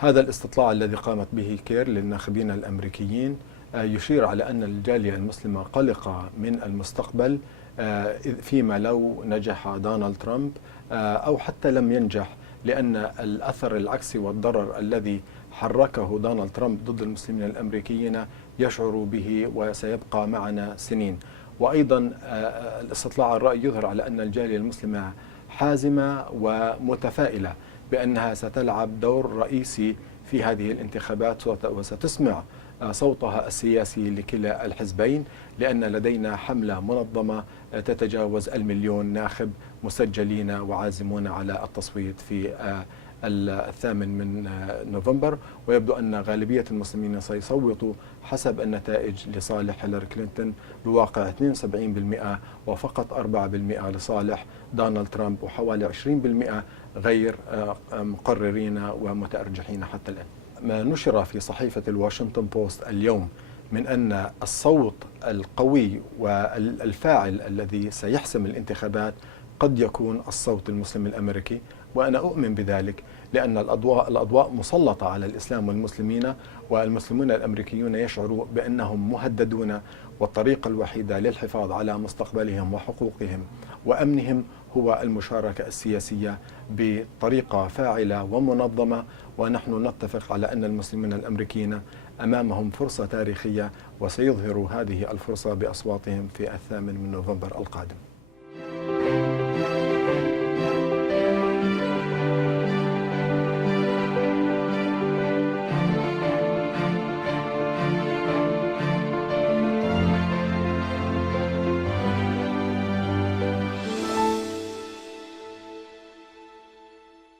هذا الاستطلاع الذي قامت به كير للناخبين الأمريكيين يشير على أن الجالية المسلمة قلقة من المستقبل فيما لو نجح دونالد ترامب أو حتى لم ينجح، لأن الأثر العكسي والضرر الذي حركه دونالد ترامب ضد المسلمين الأمريكيين يشعر به وسيبقى معنا سنين. وأيضا الاستطلاع الرأي يظهر على أن الجالية المسلمة حازمة ومتفائلة بأنها ستلعب دور رئيسي في هذه الانتخابات وستسمع صوتها السياسي لكلا الحزبين، لأن لدينا حملة منظمة تتجاوز 1,000,000 ناخب مسجلين وعازمون على التصويت في 8 نوفمبر. ويبدو أن غالبية المسلمين سيصوتوا حسب النتائج لصالح هيلاري كلينتون بواقع 72%، وفقط 4% لصالح دونالد ترامب، وحوالي 20% غير مقررين ومتأرجحين حتى الآن. ما نشر في صحيفة الواشنطن بوست اليوم من أن الصوت القوي والفاعل الذي سيحسم الانتخابات قد يكون الصوت المسلم الأمريكي، وأنا أؤمن بذلك، لأن الأضواء مسلطة على الإسلام والمسلمين، والمسلمون الأمريكيون يشعروا بأنهم مهددون، والطريقة الوحيدة للحفاظ على مستقبلهم وحقوقهم وأمنهم هو المشاركة السياسية بطريقة فاعلة ومنظمة. ونحن نتفق على أن المسلمين الأمريكيين أمامهم فرصة تاريخية، وسيظهروا هذه الفرصة بأصواتهم في 8 نوفمبر القادم.